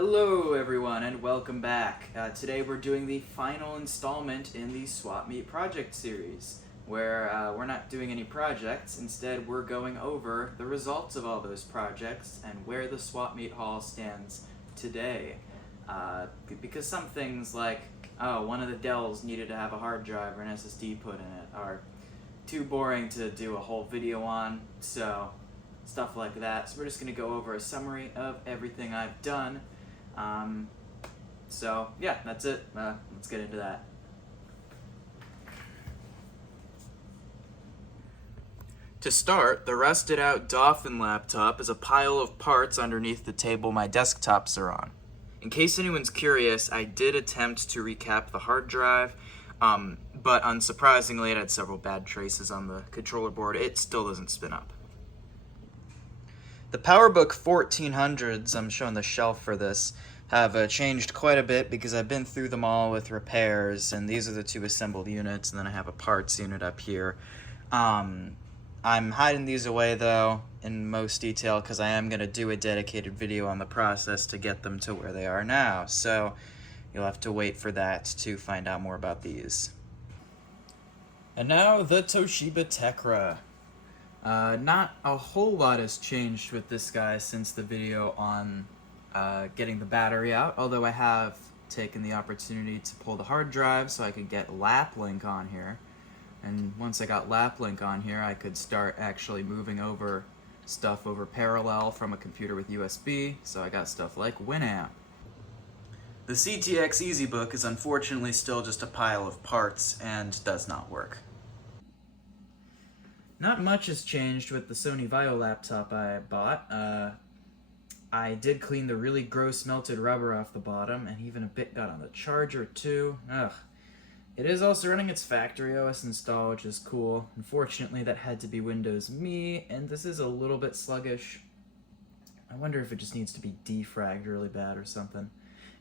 Hello everyone and welcome back. Today we're doing the final installment in the Swap Meet project series, where we're not doing any projects. Instead, we're going over the results of all those projects and where the Swap Meet Hall stands today. Because some things like, oh, one of the Dells needed to have a hard drive or an SSD put in it are too boring to do a whole video on, so stuff like that. So we're just going to go over a summary of everything I've done. So yeah, that's it. Let's get into that. To start, the rusted out Dolphin laptop is a pile of parts underneath the table my desktops are on. In case anyone's curious, I did attempt to recap the hard drive, but unsurprisingly it had several bad traces on the controller board. It still doesn't spin up. The PowerBook 1400s, I'm showing the shelf for this, have changed quite a bit because I've been through them all with repairs, and these are the two assembled units, and then I have a parts unit up here. I'm hiding these away though in most detail because I am going to do a dedicated video on the process to get them to where they are now, so you'll have to wait for that to find out more about these. And now the Toshiba Tecra. Not a whole lot has changed with this guy since the video on getting the battery out, although I have taken the opportunity to pull the hard drive so I could get LapLink on here. And once I got LapLink on here, I could start actually moving over stuff over parallel from a computer with USB, so I got stuff like Winamp. The CTX EasyBook is unfortunately still just a pile of parts and does not work. Not much has changed with the Sony Vaio laptop I bought. I did clean the really gross melted rubber off the bottom, and even a bit got on the charger too. Ugh. It is also running its factory OS install, which is cool. Unfortunately, that had to be Windows Me, and this is a little bit sluggish. I wonder if it just needs to be defragged really bad or something.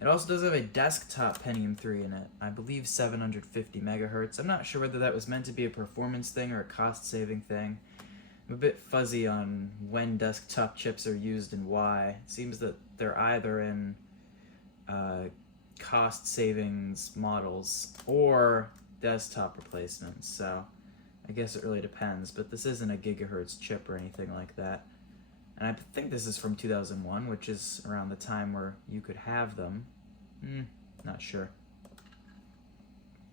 It also does have a desktop Pentium 3 in it. I believe 750 megahertz. I'm not sure whether that was meant to be a performance thing or a cost-saving thing. I'm a bit fuzzy on when desktop chips are used and why. It seems that they're either in cost savings models or desktop replacements, so I guess it really depends, but this isn't a gigahertz chip or anything like that. And I think this is from 2001, which is around the time where you could have them. Not sure.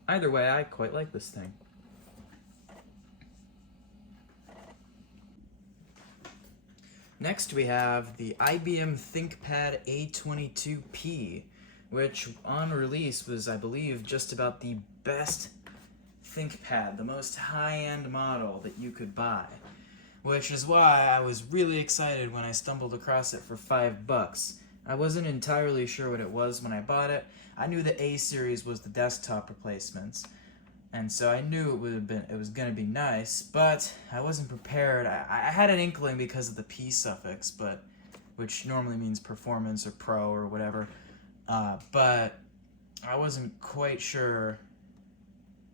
Either way, I quite like this thing. Next we have the IBM ThinkPad A22P, which on release was, I believe, just about the best ThinkPad, the most high-end model that you could buy. Which is why I was really excited when I stumbled across it for $5. I wasn't entirely sure what it was when I bought it. I knew the A series was the desktop replacements, and so I knew it was going to be nice, but I wasn't prepared. I had an inkling because of the P suffix, which normally means performance or pro or whatever, but I wasn't quite sure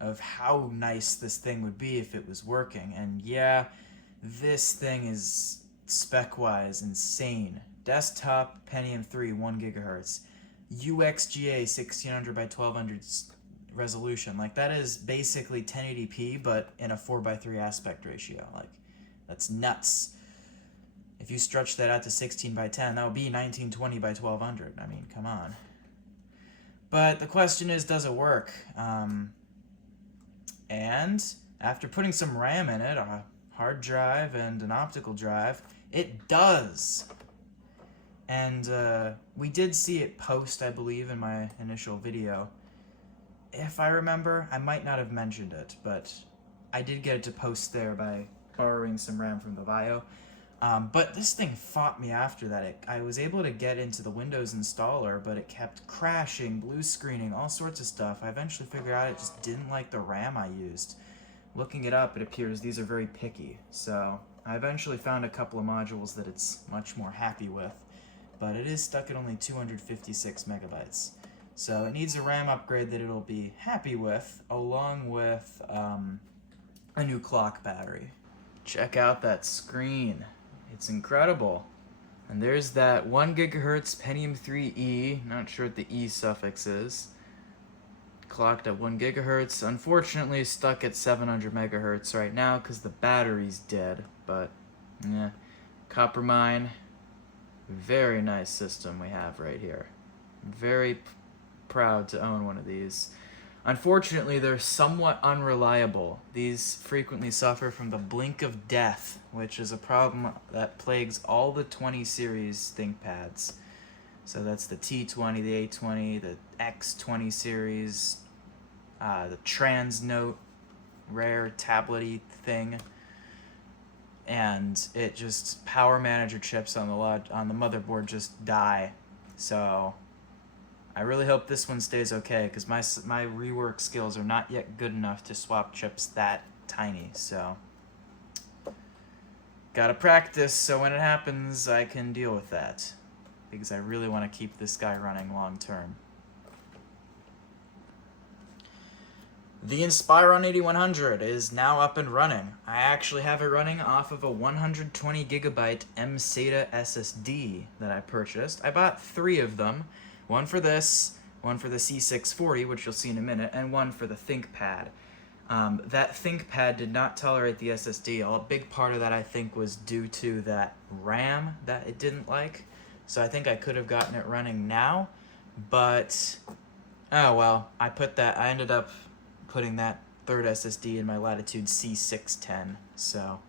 of how nice this thing would be if it was working, and yeah, this thing is spec-wise insane. Desktop Pentium 3, 1 gigahertz, UXGA 1600 by 1200 resolution. Like, that is basically 1080p, but in a 4:3 aspect ratio. Like, that's nuts. If you stretch that out to 16 by 10, that would be 1920 by 1200. I mean, come on. But the question is, does it work? And after putting some RAM in it, a hard drive and an optical drive, it does. And we did see it post, I believe, in my initial video. If I remember, I might not have mentioned it, but I did get it to post there by borrowing some RAM from the Vaio. But this thing fought me after that. I was able to get into the Windows installer, but it kept crashing, blue screening, all sorts of stuff. I eventually figured out it just didn't like the RAM I used. Looking it up, it appears these are very picky, so I eventually found a couple of modules that it's much more happy with, but it is stuck at only 256 megabytes. So it needs a RAM upgrade that it'll be happy with, along with a new clock battery. Check out that screen. It's incredible. And there's that 1 gigahertz Pentium 3E, not sure what the E suffix is. Clocked at 1 gigahertz. Unfortunately stuck at 700 megahertz right now because the battery's dead, but yeah. Copper mine. Very nice system we have right here. Very proud to own one of these. Unfortunately, they're somewhat unreliable. These frequently suffer from the blink of death, which is a problem that plagues all the 20 series ThinkPads. So that's the T20, the A20, the X20 series, the Transnote rare tablet-y thing, and it just power manager chips on the motherboard just die. So I really hope this one stays okay because my rework skills are not yet good enough to swap chips that tiny. So gotta practice so when it happens I can deal with that, because I really want to keep this guy running long term. The Inspiron 8100 is now up and running. I actually have it running off of a 120 gigabyte mSATA SSD that I purchased. I bought 3 of them. One for this, one for the C640, which you'll see in a minute, and one for the ThinkPad. That ThinkPad did not tolerate the SSD. A big part of that, I think, was due to that RAM that it didn't like. So I think I could have gotten it running now, but oh well. I ended up putting that third SSD in my Latitude C610. So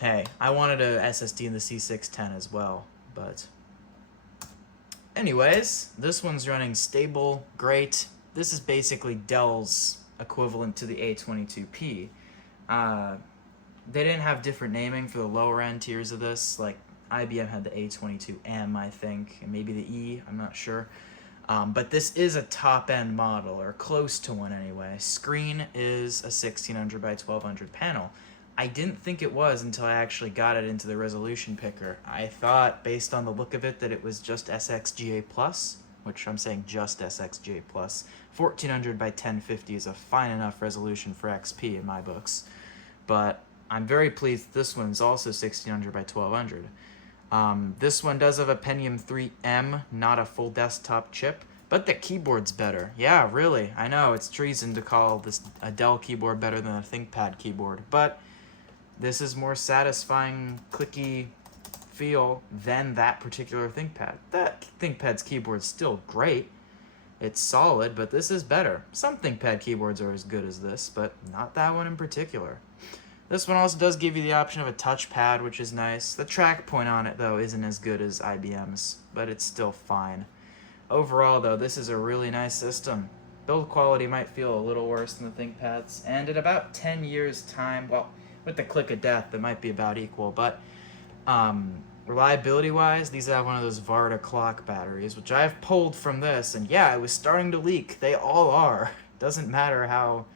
hey, I wanted a SSD in the C610 as well, but anyways, this one's running stable, great. This is basically Dell's equivalent to the A22P. They didn't have different naming for the lower end tiers of this. Like IBM had the A22M, I think, and maybe the E, I'm not sure. But this is a top end model, or close to one anyway. Screen is a 1600 by 1200 panel. I didn't think it was until I actually got it into the resolution picker. I thought, based on the look of it, that it was just SXGA+, which I'm saying just SXGA+. 1400 by 1050 is a fine enough resolution for XP in my books. But I'm very pleased this one is also 1600 by 1200. This one does have a Pentium 3M, not a full desktop chip, but the keyboard's better. Yeah, really, I know it's treason to call this a Dell keyboard better than a ThinkPad keyboard, but this is more satisfying, clicky feel than that particular ThinkPad. That ThinkPad's keyboard's still great. It's solid, but this is better. Some ThinkPad keyboards are as good as this, but not that one in particular. This one also does give you the option of a touchpad, which is nice. The track point on it, though, isn't as good as IBM's, but it's still fine. Overall, though, this is a really nice system. Build quality might feel a little worse than the ThinkPads, and in about 10 years' time, well, with the click of death, it might be about equal, but reliability-wise, these have one of those Varda clock batteries, which I've pulled from this, and yeah, it was starting to leak. They all are. Doesn't matter how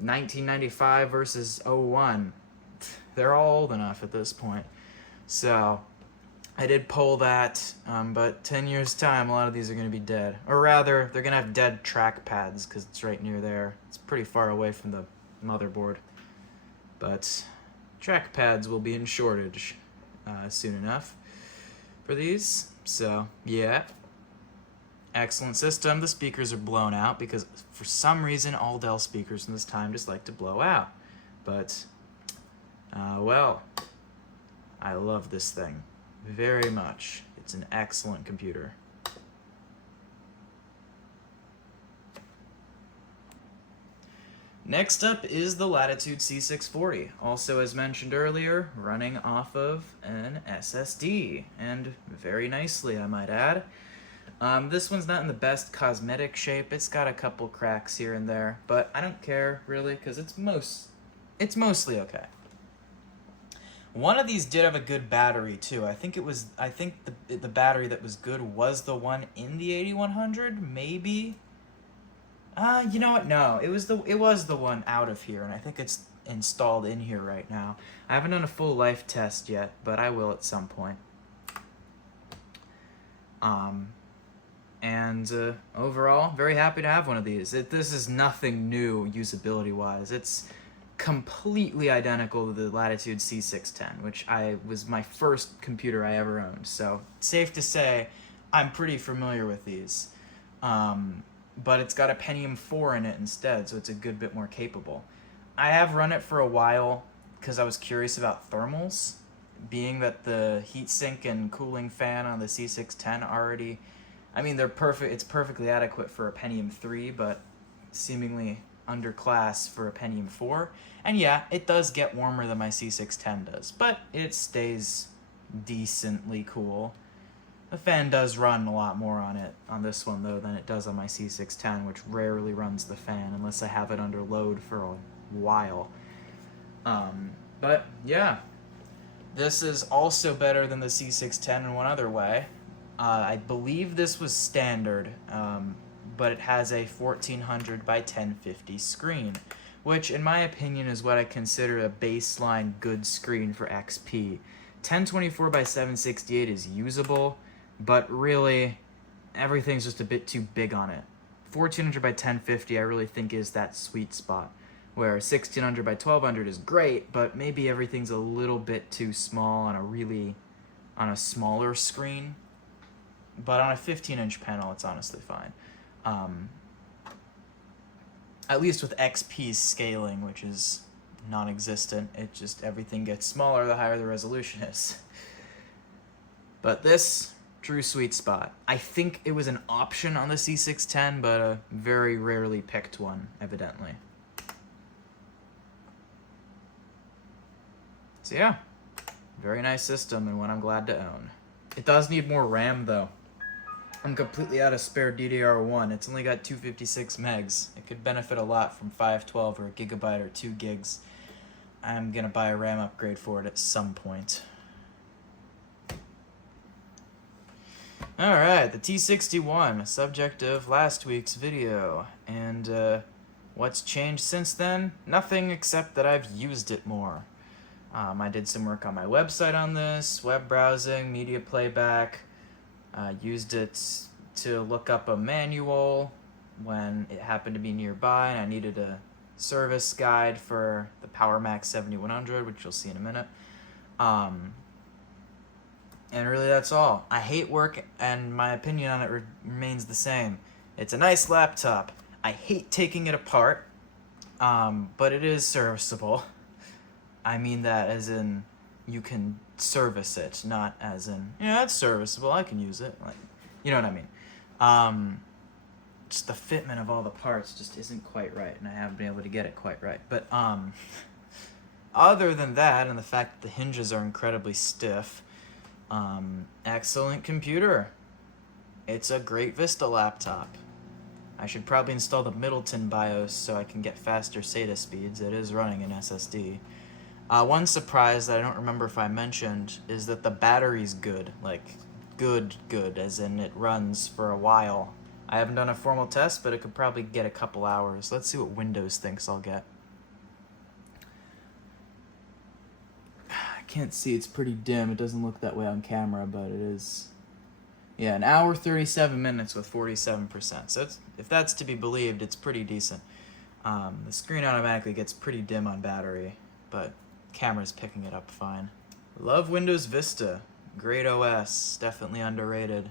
1995 versus 01. They're all old enough at this point. So I did pull that, but 10 years time, a lot of these are going to be dead. Or rather, they're going to have dead track pads because it's right near there. It's pretty far away from the motherboard. But track pads will be in shortage soon enough for these. So, yeah. Excellent system. The speakers are blown out because for some reason all Dell speakers in this time just like to blow out. But, well, I love this thing very much. It's an excellent computer. Next up is the Latitude C640, also as mentioned earlier, running off of an SSD, and very nicely I might add. This one's not in the best cosmetic shape. It's got a couple cracks here and there, but I don't care really because it's mostly okay. One of these did have a good battery too. I think the battery that was good was the one in the 8100, maybe. You know what? No, it was the one out of here, and I think it's installed in here right now. I haven't done a full life test yet, but I will at some point. And overall, very happy to have one of these. This is nothing new usability-wise. It's completely identical to the Latitude C610, which was my first computer I ever owned. So safe to say, I'm pretty familiar with these. But it's got a Pentium 4 in it instead, so it's a good bit more capable. I have run it for a while because I was curious about thermals, being that the heatsink and cooling fan on the C610 already, I mean, they're perfect. It's perfectly adequate for a Pentium 3, but seemingly underclass for a Pentium 4. And yeah, it does get warmer than my C610 does, but it stays decently cool. The fan does run a lot more on this one though than it does on my C610, which rarely runs the fan unless I have it under load for a while. But yeah, this is also better than the C610 in one other way. I believe this was standard, but it has a 1400 by 1050 screen, which in my opinion is what I consider a baseline good screen for XP. 1024 by 768 is usable, but really everything's just a bit too big on it. 1400 by 1050 I really think is that sweet spot, where 1600 by 1200 is great, but maybe everything's a little bit too small on a smaller screen. But on a 15-inch panel, it's honestly fine. At least with XP's scaling, which is non-existent. It just, everything gets smaller the higher the resolution is. But this, true sweet spot. I think it was an option on the C610, but a very rarely picked one, evidently. So yeah, very nice system and one I'm glad to own. It does need more RAM though. I'm completely out of spare DDR1. It's only got 256 megs. It could benefit a lot from 512 or a gigabyte or 2 gigs. I'm gonna buy a RAM upgrade for it at some point. Alright, the T61, subject of last week's video. And what's changed since then? Nothing except that I've used it more. I did some work on my website on this, web browsing, media playback. Used it to look up a manual when it happened to be nearby and I needed a service guide for the PowerMac 7100, which you'll see in a minute. And really that's all. I hate work and my opinion on it remains the same. It's a nice laptop. I hate taking it apart, but it is serviceable. I mean that as in you can service it, not as in, yeah, it's serviceable, I can use it. Like, you know what I mean? Just the fitment of all the parts just isn't quite right, and I haven't been able to get it quite right. But other than that, and the fact that the hinges are incredibly stiff, excellent computer. It's a great Vista laptop. I should probably install the Middleton BIOS so I can get faster SATA speeds. It is running an SSD. One surprise that I don't remember if I mentioned is that the battery's good. Like, good, as in it runs for a while. I haven't done a formal test, but it could probably get a couple hours. Let's see what Windows thinks I'll get. I can't see, it's pretty dim. It doesn't look that way on camera, but it is. Yeah, an hour 37 minutes with 47%. So if that's to be believed, it's pretty decent. The screen automatically gets pretty dim on battery, but camera's picking it up fine. Love Windows Vista. Great OS. Definitely underrated.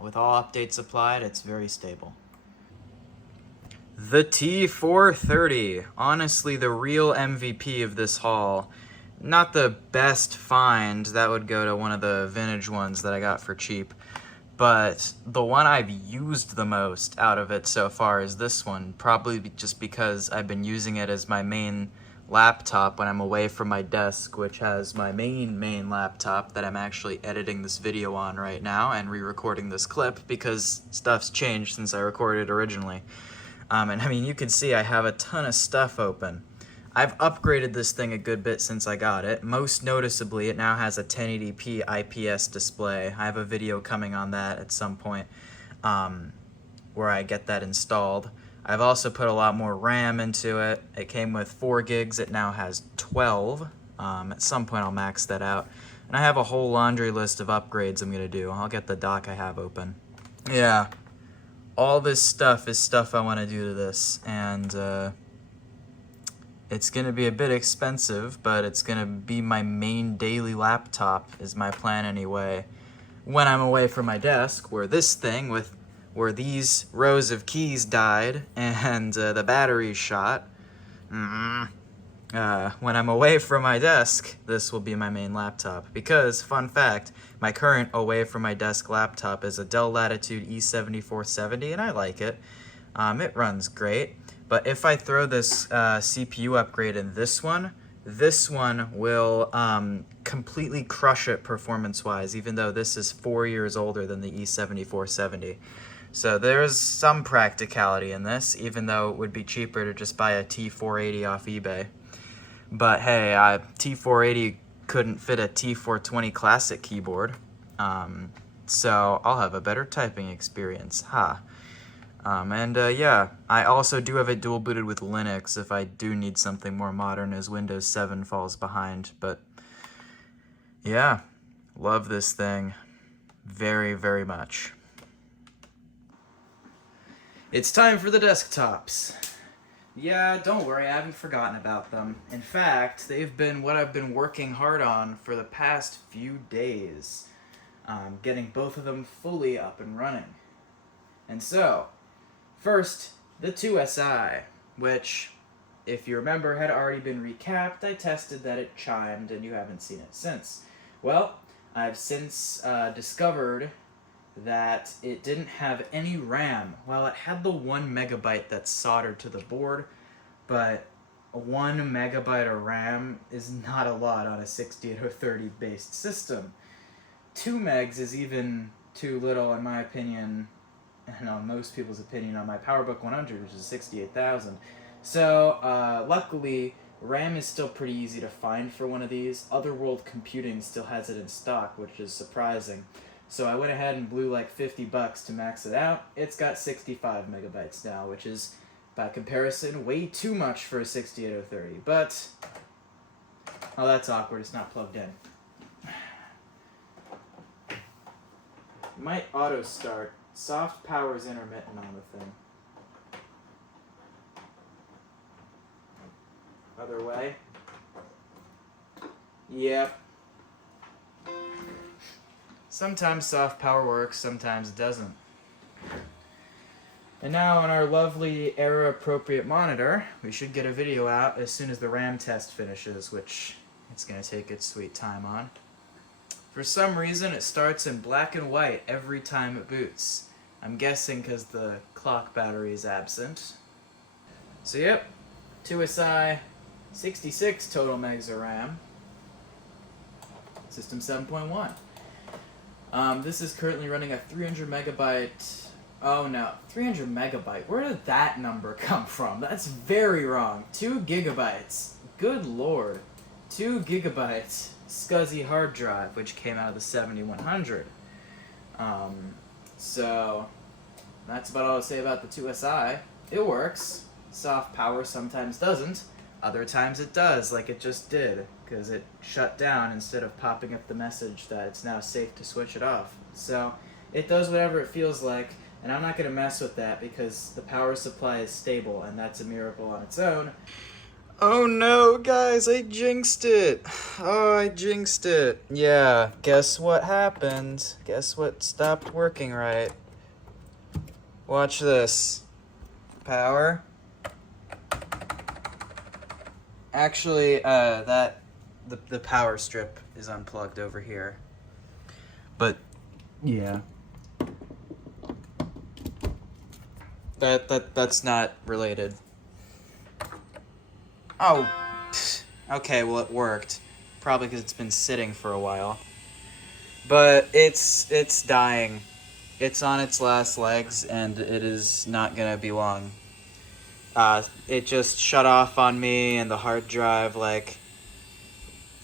With all updates applied, it's very stable. The T430. Honestly, the real MVP of this haul. Not the best find. That would go to one of the vintage ones that I got for cheap. But the one I've used the most out of it so far is this one. Probably just because I've been using it as my main laptop when I'm away from my desk, which has my main laptop that I'm actually editing this video on right now and re-recording this clip because stuff's changed since I recorded originally. And I mean, you can see I have a ton of stuff open. I've upgraded this thing a good bit since I got it. Most noticeably, it now has a 1080p IPS display. I have a video coming on that at some point where I get that installed. I've also put a lot more RAM into it. It came with 4 gigs, it now has 12. At some point I'll max that out. And I have a whole laundry list of upgrades I'm gonna do. I'll get the dock I have open. Yeah, all this stuff is stuff I wanna do to this, and It's gonna be a bit expensive, but it's gonna be my main daily laptop, is my plan anyway. When I'm away from my desk, where these rows of keys died and the battery's shot. When I'm away from my desk, this will be my main laptop. Because, fun fact, my current away from my desk laptop is a Dell Latitude E7470, and I like it. It runs great. But if I throw this CPU upgrade in this one will completely crush it performance-wise, even though this is 4 years older than the E7470. So there's some practicality in this, even though it would be cheaper to just buy a T480 off eBay. But hey, T480 couldn't fit a T420 Classic keyboard, so I'll have a better typing experience, yeah, I also do have it dual booted with Linux if I do need something more modern as Windows 7 falls behind. But yeah, love this thing very, very much. It's time for the desktops. Yeah, don't worry, I haven't forgotten about them. In fact, they've been what I've been working hard on for the past few days. Getting both of them fully up and running. And so, first, the 2SI, which, if you remember, had already been recapped. I tested that it chimed, and you haven't seen it since. Well, I've since discovered that it didn't have any RAM. Well, it had the 1 megabyte that's soldered to the board, but 1 megabyte of RAM is not a lot on a 6830 based system. 2 megs is even too little, in my opinion, and on most people's opinion, on my PowerBook 100, which is 68,000. So, luckily, RAM is still pretty easy to find for one of these. Otherworld Computing still has it in stock, which is surprising. So I went ahead and blew like $50 to max it out. It's got 65 megabytes now, which is, by comparison, way too much for a 6830. But, oh, that's awkward. It's not plugged in. It might auto start. Soft power is intermittent on the thing. Other way. Yep. Sometimes soft power works, sometimes it doesn't. And now on our lovely era-appropriate monitor, we should get a video out as soon as the RAM test finishes, which it's going to take its sweet time on. For some reason, it starts in black and white every time it boots. I'm guessing because the clock battery is absent. So yep, 2SI, 66 total megs of RAM, system 7.1. This is currently running a 300 megabyte, oh no, 300 megabyte, where did that number come from? That's very wrong. 2 gigabytes, good lord, 2 gigabytes SCSI hard drive, which came out of the 7100. So, that's about all I'll say about the 2SI. It works. Soft power sometimes doesn't. Other times it does, like it just did, because it shut down instead of popping up the message that it's now safe to switch it off. So, it does whatever it feels like, and I'm not going to mess with that because the power supply is stable, and that's a miracle on its own. Oh no, guys, I jinxed it. Oh, I jinxed it. Yeah, guess what happened? Guess what stopped working right? Watch this. Power. Actually, the power strip is unplugged over here. But, yeah. That's not related. Oh, okay, well it worked. Probably because it's been sitting for a while. But it's dying. It's on its last legs, and it is not gonna be long. It just shut off on me, and the hard drive, like,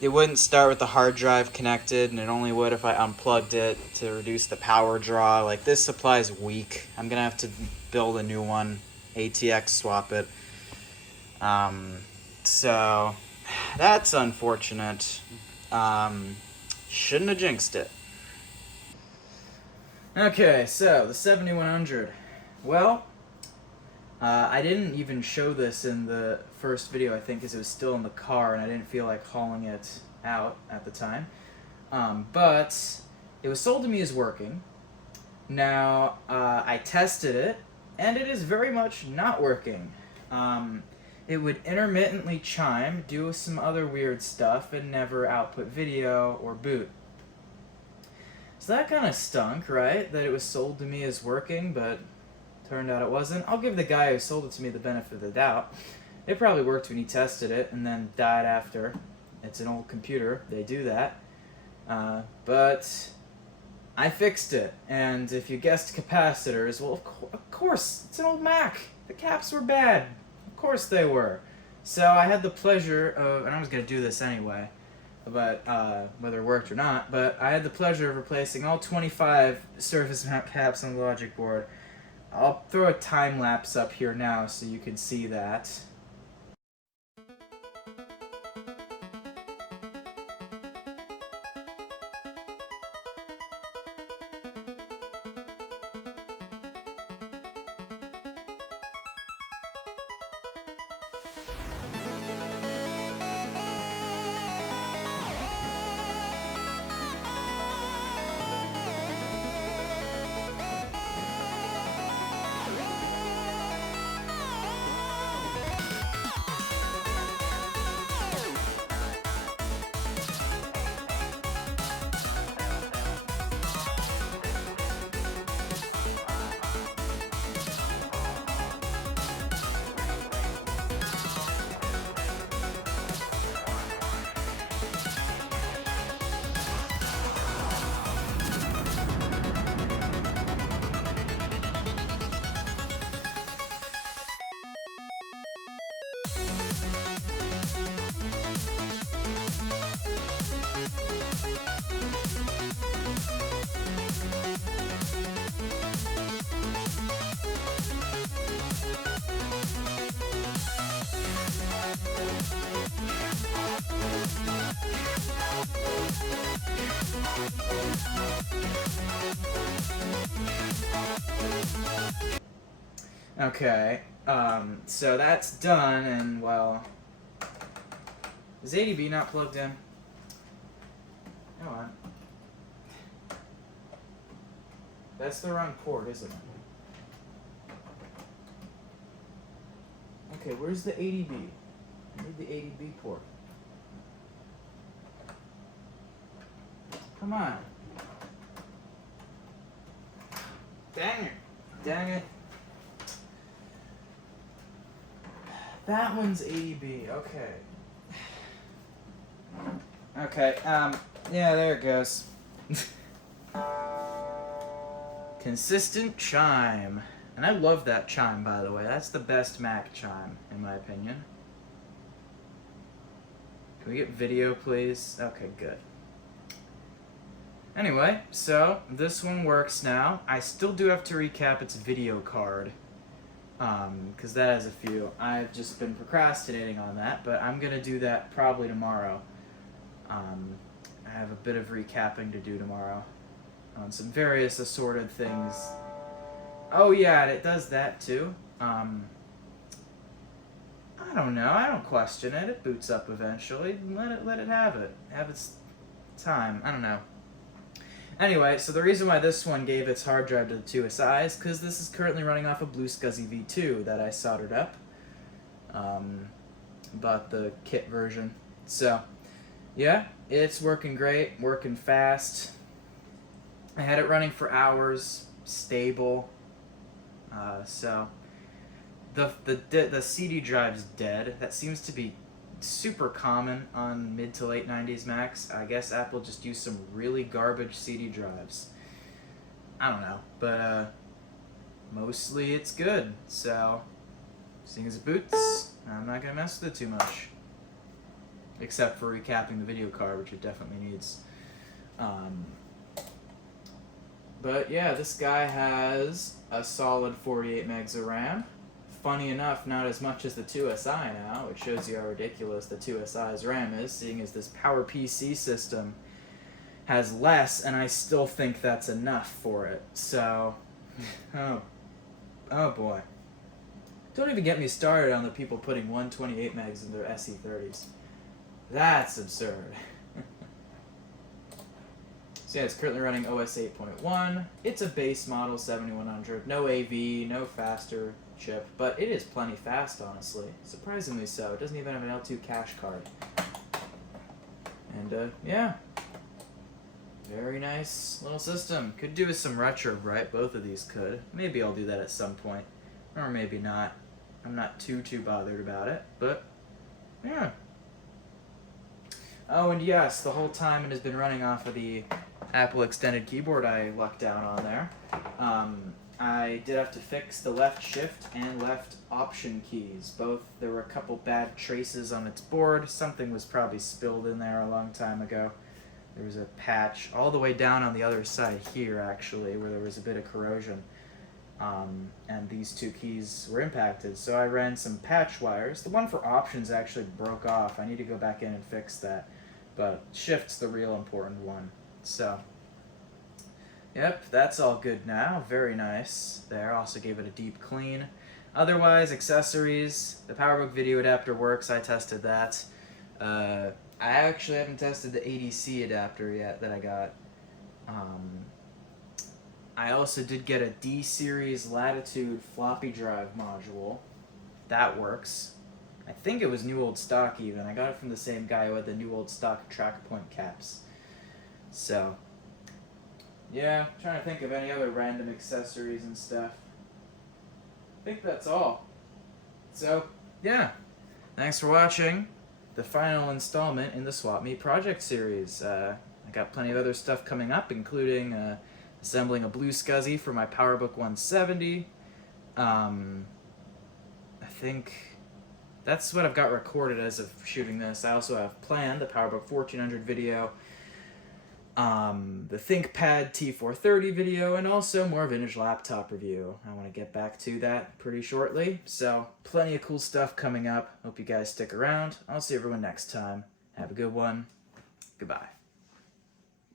it wouldn't start with the hard drive connected, and it only would if I unplugged it to reduce the power draw. Like, this supply is weak. I'm gonna have to build a new one, ATX swap it. So, that's unfortunate. Shouldn't have jinxed it. Okay, so, the 7100. Well, I didn't even show this in the first video, I think, because it was still in the car and I didn't feel like hauling it out at the time. But it was sold to me as working. Now, I tested it, and it is very much not working. It would intermittently chime, do some other weird stuff, and never output video or boot. So that kind of stunk, right? That it was sold to me as working, but turned out it wasn't. I'll give the guy who sold it to me the benefit of the doubt. It probably worked when he tested it and then died after. It's an old computer. They do that. But I fixed it. And if you guessed capacitors, well, of course, it's an old Mac. The caps were bad. Of course they were. So I had the pleasure of, and I was going to do this anyway, but whether it worked or not, but I had the pleasure of replacing all 25 surface mount caps on the logic board. I'll throw a time lapse up here now so you can see that. Okay, so that's done, and well, is ADB not plugged in? Come on. That's the wrong port, isn't it? Okay, where's the ADB? I need the ADB port. Come on. Dang it. Dang it. That one's ADB, okay. Okay, yeah, there it goes. Consistent chime. And I love that chime, by the way. That's the best Mac chime, in my opinion. Can we get video, please? Okay, good. Anyway, so this one works now. I still do have to recap its video card, because that has a few. I've just been procrastinating on that, but I'm gonna do that probably tomorrow. I have a bit of recapping to do tomorrow on some various assorted things. Oh yeah, and it does that too. I don't know. I don't question it. It boots up eventually. Let it have it. Have its time. I don't know. Anyway, so the reason why this one gave its hard drive to the 2SI is because this is currently running off a Blue SCSI V2 that I soldered up. Bought the kit version. So, yeah, it's working great, working fast. I had it running for hours, stable. So, the CD drive's dead. That seems to be super common on mid to late 90s Macs. I guess Apple just used some really garbage CD drives. I don't know, but mostly it's good. So, seeing as it boots, I'm not gonna mess with it too much, except for recapping the video card, which it definitely needs. But yeah, this guy has a solid 48 megs of RAM. Funny enough, not as much as the 2SI now, which shows you how ridiculous the 2SI's RAM is, seeing as this PowerPC system has less, and I still think that's enough for it. So, oh boy. Don't even get me started on the people putting 128 megs in their SE30s. That's absurd. So yeah, it's currently running OS 8.1. It's a base model 7100. No AV, no faster chip, but it is plenty fast, honestly. Surprisingly so. It doesn't even have an L2 cache card. And yeah. Very nice little system. Could do with some retro, right? Both of these could. Maybe I'll do that at some point. Or maybe not. I'm not too bothered about it, but yeah. Oh, and yes, the whole time it has been running off of the Apple extended keyboard I lucked down on there. I did have to fix the left shift and left option keys. Both, there were a couple bad traces on its board. Something was probably spilled in there a long time ago. There was a patch all the way down on the other side here, actually, where there was a bit of corrosion. And these two keys were impacted, so I ran some patch wires. The one for options actually broke off. I need to go back in and fix that, but shift's the real important one. So, yep, that's all good now. Very nice there. Also gave it a deep clean. Otherwise, accessories, the PowerBook video adapter works. I tested that. I actually haven't tested the ADC adapter yet that I got. I also did get a D-Series Latitude floppy drive module. That works. I think it was new old stock even. I got it from the same guy who had the new old stock track point caps. So, yeah, I'm trying to think of any other random accessories and stuff. I think that's all. So, yeah. Thanks for watching the final installment in the Swap Meet project series. I got plenty of other stuff coming up, including assembling a blue SCSI for my PowerBook 170. I think that's what I've got recorded as of shooting this. I also have planned the PowerBook 1400 video, the ThinkPad T430 video, and also more vintage laptop review. I want to get back to that pretty shortly. So plenty of cool stuff coming up. Hope you guys stick around. I'll see everyone next time. Have a good one. Goodbye.